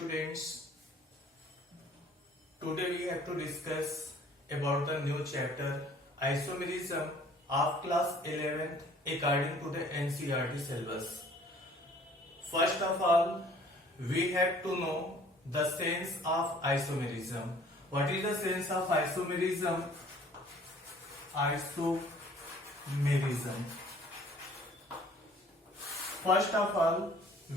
students, today we have to discuss about the new chapter isomerism of class 11th according to the NCERT syllabus. First of all, we have to know the sense of isomerism. What is the sense of isomerism? Isomerism. First of all,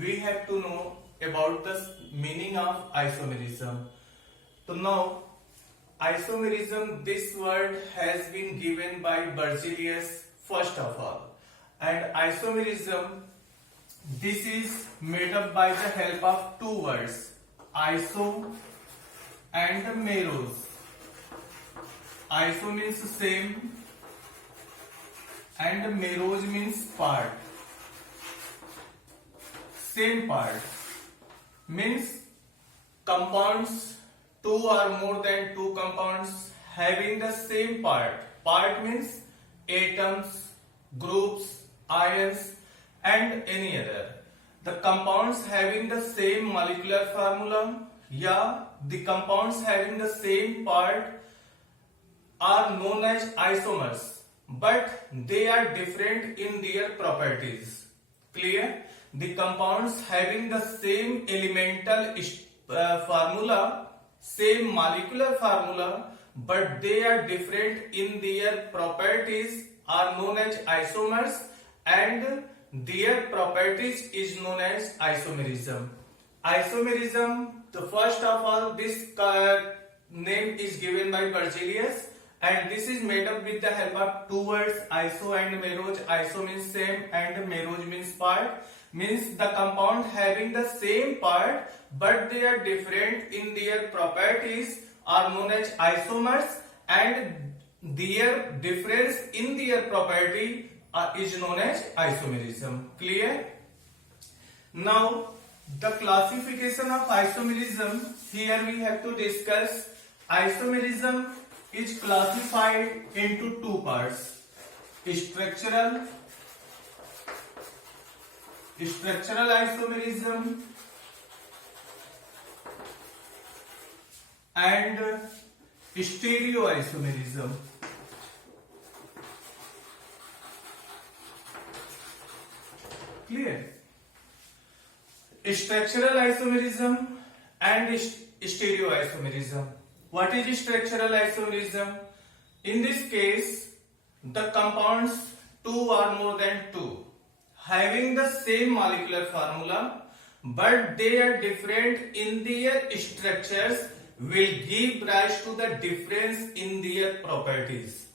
we have to know about the meaning of isomerism. To know isomerism, this word has been given by Berzelius first of all. And isomerism, this is made up by the help of two words, iso and meros. Iso means same and meros means part. Same part means compounds, two or more than two compounds having the same part. Part means atoms, groups, ions and any other. The compounds having the same molecular formula, the compounds having the same part are known as isomers, but they are different in their properties. Clear? The compounds having the same elemental formula, same molecular formula, but they are different in their properties are known as isomers, and their properties is known as isomerism. Isomerism, the first of all, this name is given by Berzelius, and this is made up with the help of two words, iso and meros. Iso means same and meros means part. Means the compound having the same part but they are different in their properties are known as isomers, and their difference in their property is known as isomerism. Clear? Now the classification of isomerism, here we have to discuss. Isomerism is classified into two parts, structural isomerism and stereoisomerism. Clear? Structural isomerism and stereoisomerism. What is structural isomerism? In this case, the compounds two or more than two having the same molecular formula but they are different in their structures will give rise to the difference in their properties,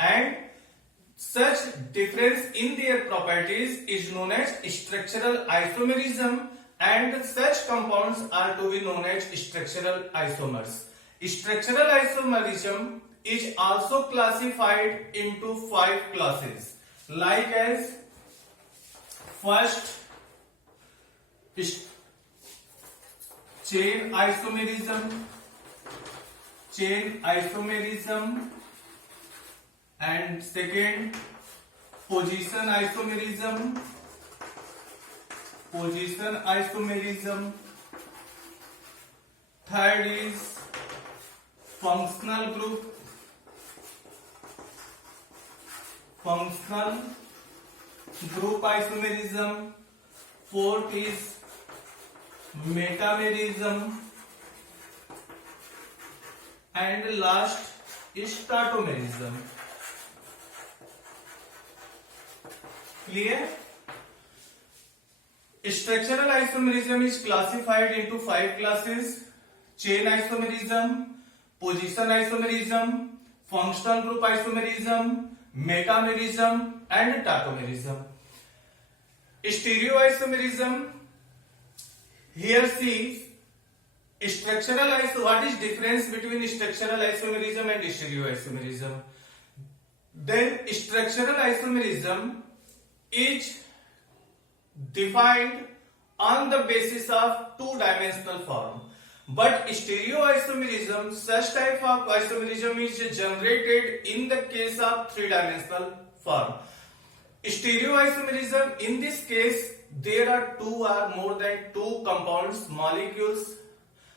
and such difference in their properties is known as structural isomerism, and such compounds are to be known as structural isomers. Structural isomerism is also classified into 5 classes, like as first, chain isomerism, and second, position isomerism, third is functional group isomerism, fourth is metamerism, and last is tautomerism. Clear? Structural isomerism is classified into 5 classes: chain isomerism, position isomerism, functional group isomerism, metamerism and tautomerism. Stereoisomerism, here see structural what is difference between structural isomerism and stereoisomerism. Then structural isomerism is defined on the basis of two-dimensional form, but stereoisomerism, such type of isomerism is generated in the case of three-dimensional form. Stereoisomerism, in this case there are two or more than two compounds, molecules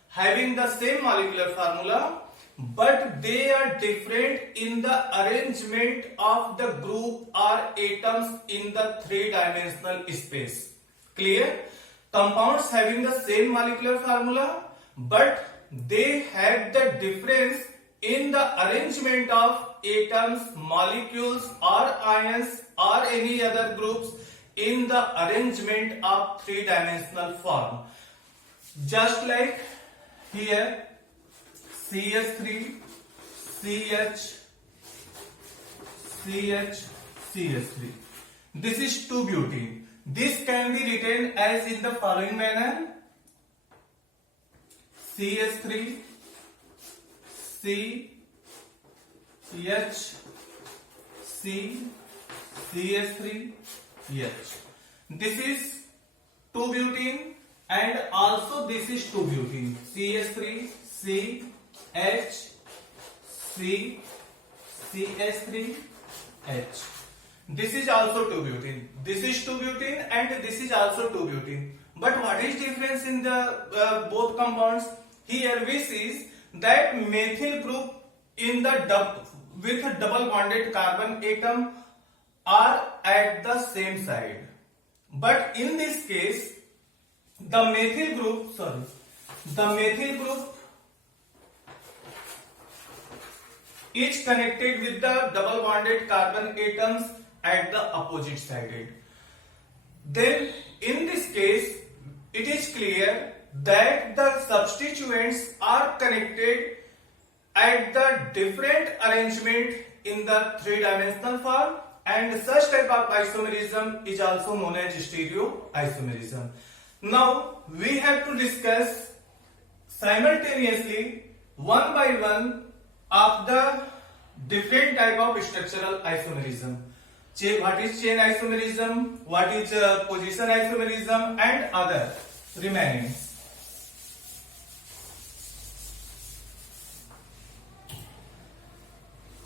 having the same molecular formula, but they are different in the arrangement of the group or atoms in the three-dimensional space. Clear? Compounds having the same molecular formula, but they have the difference in the arrangement of atoms, molecules or ions or any other groups in the arrangement of three-dimensional form. Just like here, CH3, CH, CH, CH3. This is 2-butene. This can be written as in the following manner: CH3, C, H, C, CH3, H. This is 2-butene and also this is 2-butene. CH3, C, H, C, CH3, H. This is also 2-butene. This is 2-butene and this is also 2-butene. But what is difference in the both compounds? Here we see that methyl group in the with double bonded carbon atom are at the same side. But in this case, the methyl group is connected with the double bonded carbon atoms at the opposite side. Then in this case, it is clear that the substituents are connected at the different arrangement in the three-dimensional form, and such type of isomerism is also known as stereoisomerism. Now we have to discuss simultaneously one by one of the different type of structural isomerism. What is chain isomerism, what is position isomerism, and other remaining.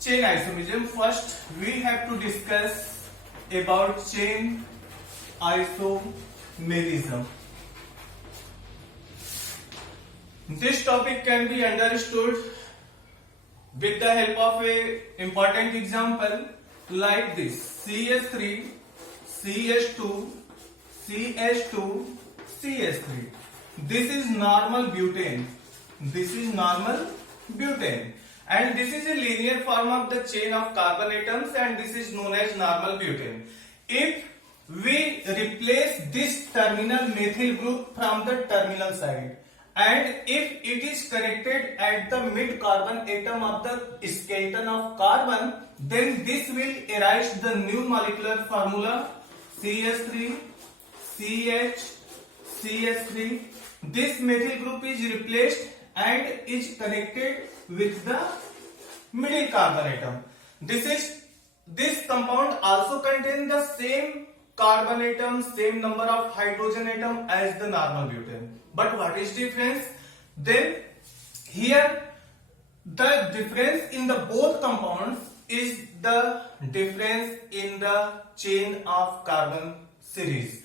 Chain isomerism. First we have to discuss about chain isomerism. This topic can be understood with the help of a important example like this: CH3, CH2, CH2, CH3. This is normal butane. This is normal butane. And this is a linear form of the chain of carbon atoms, and this is known as normal butane. If we replace this terminal methyl group from the terminal side, and if it is connected at the mid carbon atom of the skeleton of carbon, then this will arise the new molecular formula CH3, CH, CH3. This methyl group is replaced and is connected with the middle carbon atom. This compound also contains the same carbon atom, same number of hydrogen atom as the normal butane. But what is difference? Then here the difference in the both compounds is the difference in the chain of carbon series.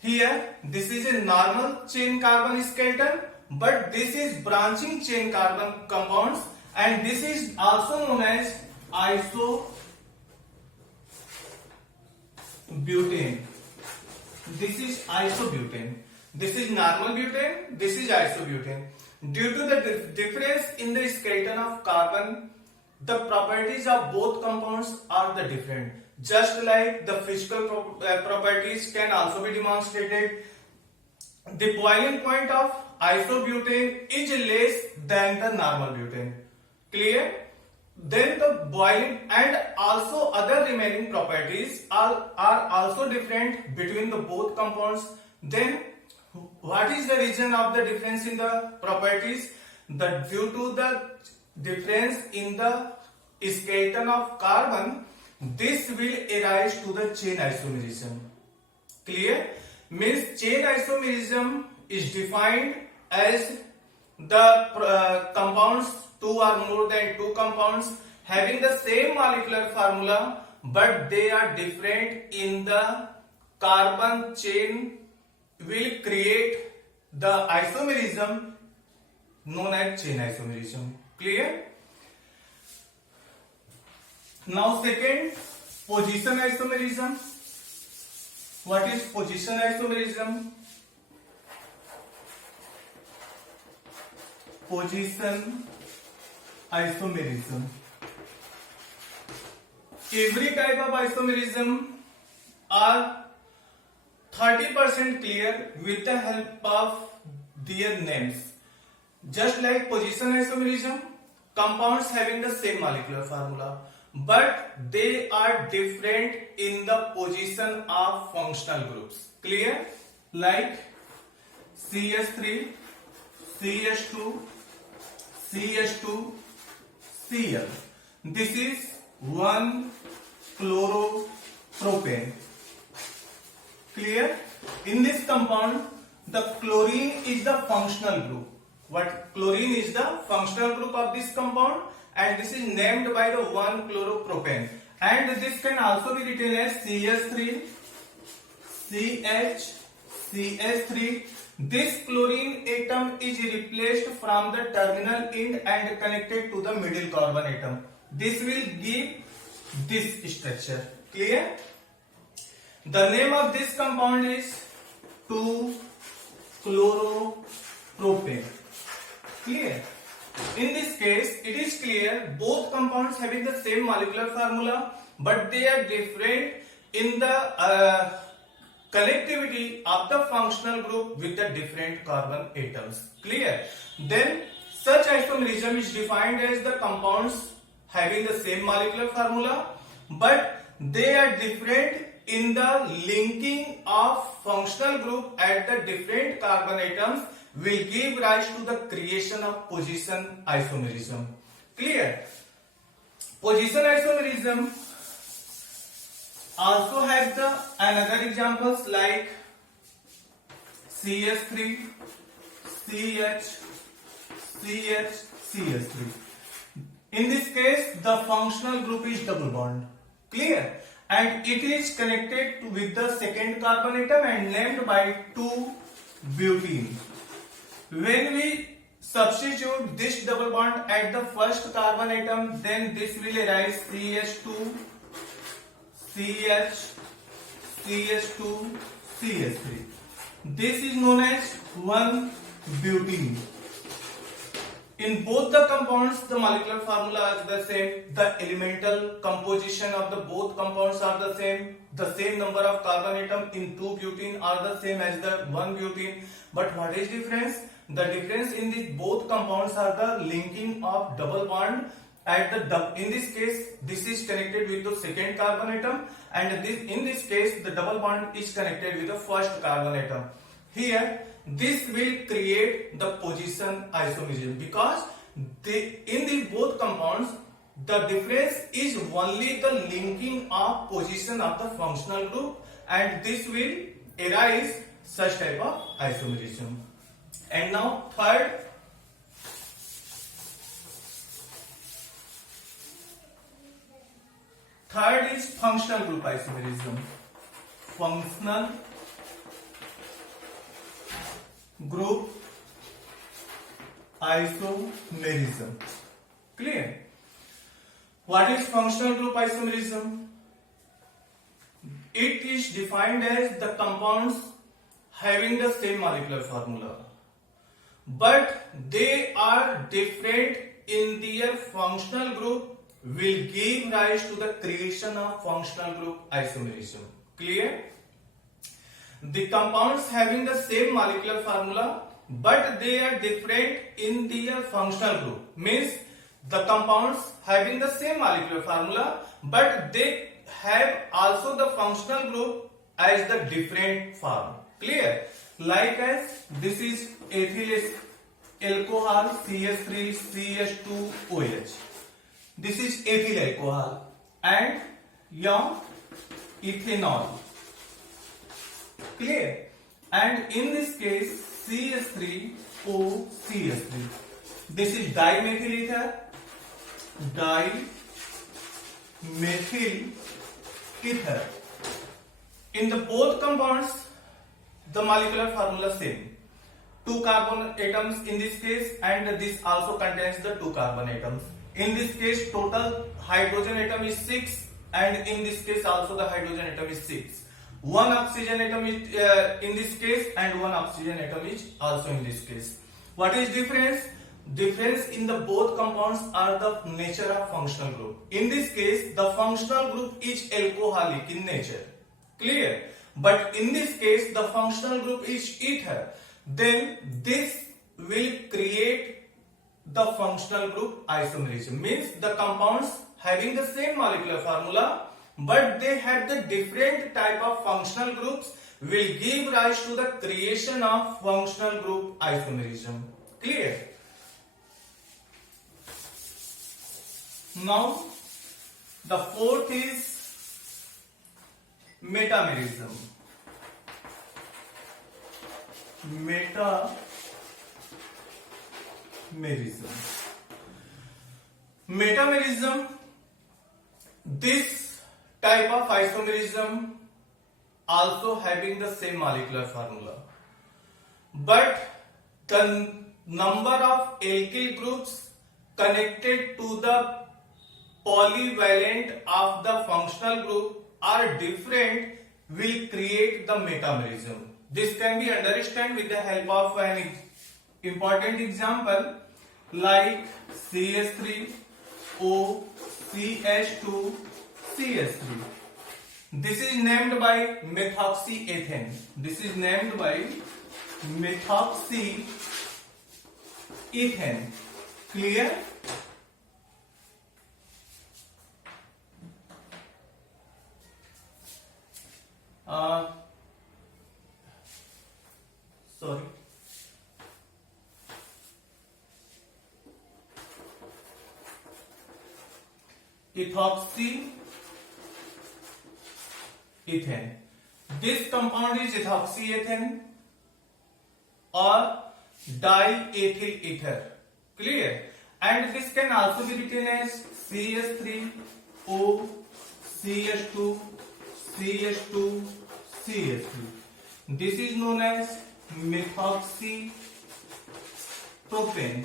Here this is a normal chain carbon skeleton, but this is branching chain carbon compounds, and this is also known as isobutane. This is isobutane. This is normal butane. This is isobutane. Due to the difference in the skeleton of carbon, the properties of both compounds are the different. Just like the physical properties can also be demonstrated. The boiling point of isobutane is less than the normal butane. Clear? Then the boiling and also other remaining properties are also different between the both compounds. Then what is the reason of the difference in the properties? Due to the difference in the skeleton of carbon, this will arise to the chain isomerism. Clear? Means chain isomerism is defined as the compounds, two or more than two compounds having the same molecular formula, but they are different in the carbon chain will create the isomerism known as chain isomerism. Clear? Now second, position isomerism. What is position isomerism? Position isomerism. Every type of isomerism are 30% clear with the help of their names. Just like position isomerism, compounds having the same molecular formula, but they are different in the position of functional groups. Clear? Like CH3, CH2, CH2, Cl. This is 1-chloropropane. Clear? In this compound, the chlorine is the functional group. What chlorine is the functional group of this compound, and this is named by the 1-chloropropane. And this can also be written as CH3, CH, CH3. This chlorine atom is replaced from the terminal end and connected to the middle carbon atom. This will give this structure. Clear? The name of this compound is 2-chloropropane. Clear? In this case, it is clear both compounds having the same molecular formula, but they are different in the connectivity of the functional group with the different carbon atoms. Clear? Then such isomerism is defined as the compounds having the same molecular formula, but they are different in the linking of functional group at the different carbon atoms will give rise to the creation of position isomerism. Clear? Position isomerism also has the another examples like CH3, CH, CH, CH3. In this case, the functional group is double bond. Clear? And it is connected with the second carbon atom and named by 2-butene. When we substitute this double bond at the first carbon atom, then this will arise CH2, CH, CH2, CH3. This is known as 1-butene. In both the compounds, the molecular formula is the same. The elemental composition of the both compounds are the same. The same number of carbon atom in 2-butene are the same as the 1-butene. But what is difference? The difference in these both compounds are the linking of double bond. In this case, this is connected with the second carbon atom, and in this case, the double bond is connected with the first carbon atom. Here, this will create the position isomerism because in these both compounds, the difference is only the linking of position of the functional group, and this will arise such type of isomerism. And now third is functional group isomerism. Functional group isomerism. Clear? What is functional group isomerism? It is defined as the compounds having the same molecular formula, but they are different in their functional group will give rise to the creation of functional group isomerism. Clear? The compounds having the same molecular formula, but they are different in their functional group. Means the compounds having the same molecular formula, but they have also the functional group as the different form. Clear? Like as this is ethyl alcohol CH3 CH2 OH. This is ethyl alcohol and ethanol. Clear? And in this case CH3O CH3. This is dimethyl ether, dimethyl ether. In the both compounds, the molecular formula same. two carbon atoms in this case, and this also contains the two carbon atoms. In this case, total hydrogen atom is 6, and in this case also the hydrogen atom is 6. One oxygen atom is in this case, and one oxygen atom is also in this case. What is difference? Difference in the both compounds are the nature of functional group. In this case, the functional group is alcoholic in nature. Clear? But in this case, the functional group is ether. Then this will create the functional group isomerism. Means the compounds having the same molecular formula, but they have the different type of functional groups will give rise to the creation of functional group isomerism. Clear? Now the fourth is metamerism. Metamerism, this type of isomerism also having the same molecular formula, but the number of alkyl groups connected to the polyvalent of the functional group are different will create the metamerism. This can be understood with the help of an important example like CH3O, CH2, CH3. This is named by methoxyethane. This is named by methoxyethane. Clear? Sorry. Ethoxyethane. This compound is ethoxyethane or diethyl ether. Clear? And this can also be written as CH3O, CH2, CH2, CH3. This is known as methoxypropane.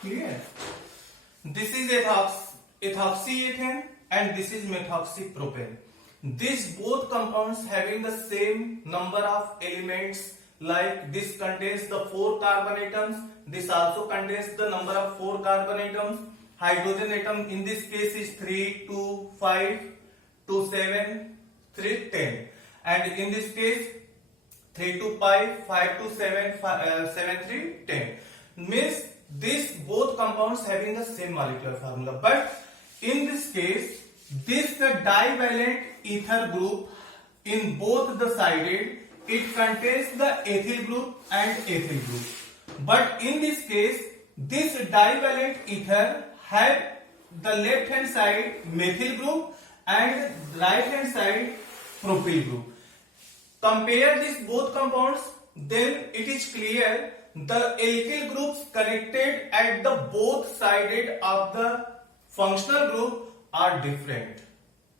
Clear? This is ethoxyethane and this is methoxypropane. These both compounds having the same number of elements, like this contains the 4 carbon atoms, this also contains the number of 4 carbon atoms. Hydrogen atom in this case is 3, 2, 5, 2, 7, 3, 10, and in this case 3 to 5, 5 to 7, 7, 3, 10. Means these both compounds having the same molecular formula, but in this case this divalent ether group in both the sided, it contains the ethyl group and ethyl group, but in this case this divalent ether have the left hand side methyl group and right hand side propyl group. Compare these both compounds, then it is clear the alkyl groups connected at the both sided of the functional group are different.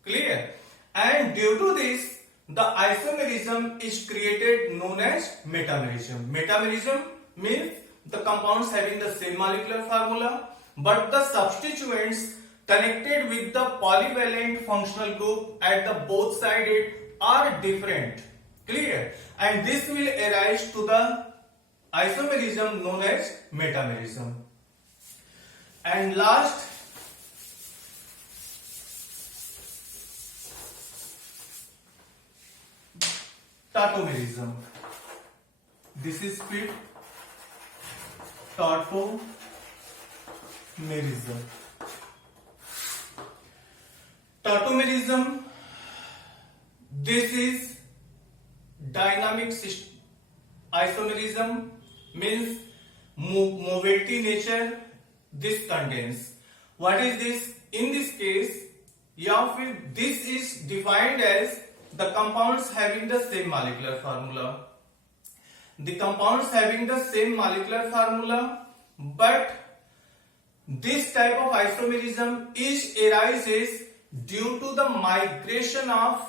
Clear? And due to this, the isomerism is created known as metamerism. Metamerism means the compounds having the same molecular formula, but the substituents connected with the polyvalent functional group at the both sided are different. Clear? And this will arise to the isomerism known as metamerism. And last, tautomerism. This is split tautomerism. Tautomerism, this is dynamic isomerism, means mobility nature this contains. What is this? In this case, this is defined as the compounds having the same molecular formula. The compounds having the same molecular formula, but this type of isomerism arises due to the migration of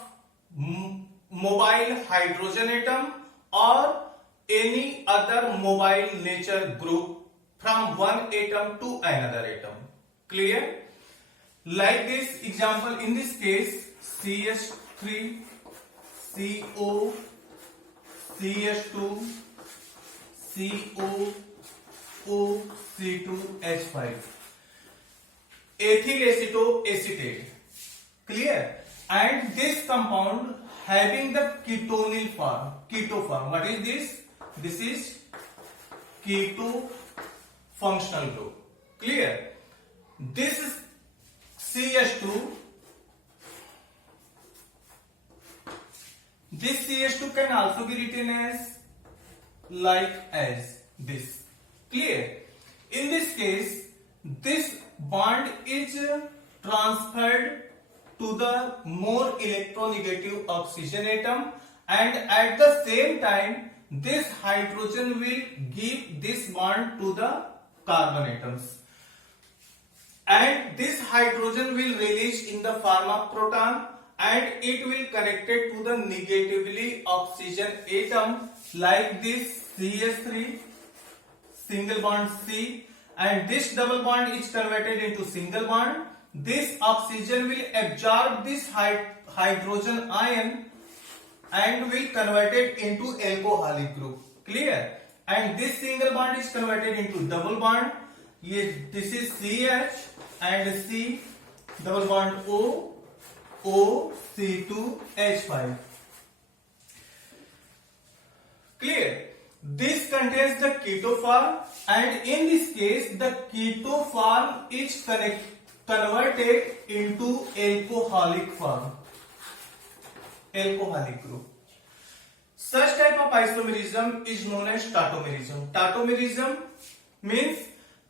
mobile hydrogen atom or any other mobile nature group from one atom to another atom. Clear? Like this example, in this case, CH3, CO, CH2, CO, O, C2, H5. Ethyl acetoacetate. Clear? And this compound having the ketonyl form, keto form. What is this? This is keto functional group. Clear? This is CH2. This CH2 can also be written as this. Clear? In this case, this bond is transferred to the more electronegative oxygen atom, and at the same time this hydrogen will give this bond to the carbon atoms, and this hydrogen will release in the form of proton, and it will connect it to the negatively oxygen atom like this CH3 single bond C, and this double bond is converted into single bond. This oxygen will absorb this hydrogen ion and will convert it into alcoholic group. Clear? And this single bond is converted into double bond. This is CH and C, double bond O, O, C2, H5. Clear? This contains the keto form, and in this case the keto form is converted into alcoholic form, alcoholic group. Such type of isomerism is known as tautomerism. Tautomerism means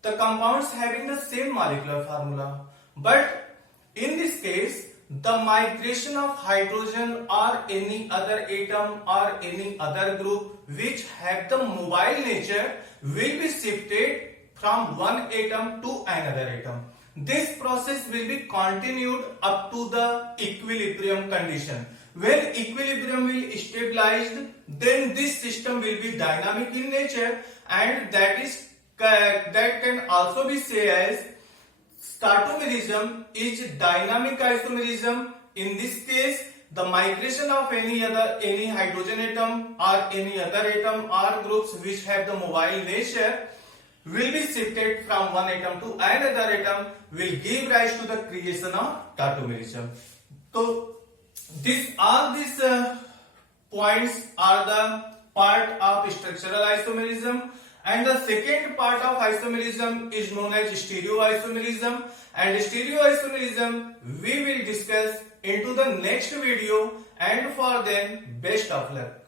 the compounds having the same molecular formula, but in this case the migration of hydrogen or any other atom or any other group which have the mobile nature will be shifted from one atom to another atom. This process will be continued up to the equilibrium condition. When equilibrium will be stabilized, then this system will be dynamic in nature, and that can also be said as tautomerism is dynamic isomerism. In this case, the migration of any hydrogen atom or any other atom or groups which have the mobile nature will be shifted from one atom to another atom will give rise to the creation of tautomerism. So these points are the part of structural isomerism, and the second part of isomerism is known as stereoisomerism, and stereoisomerism we will discuss into the next video, and for then best of luck.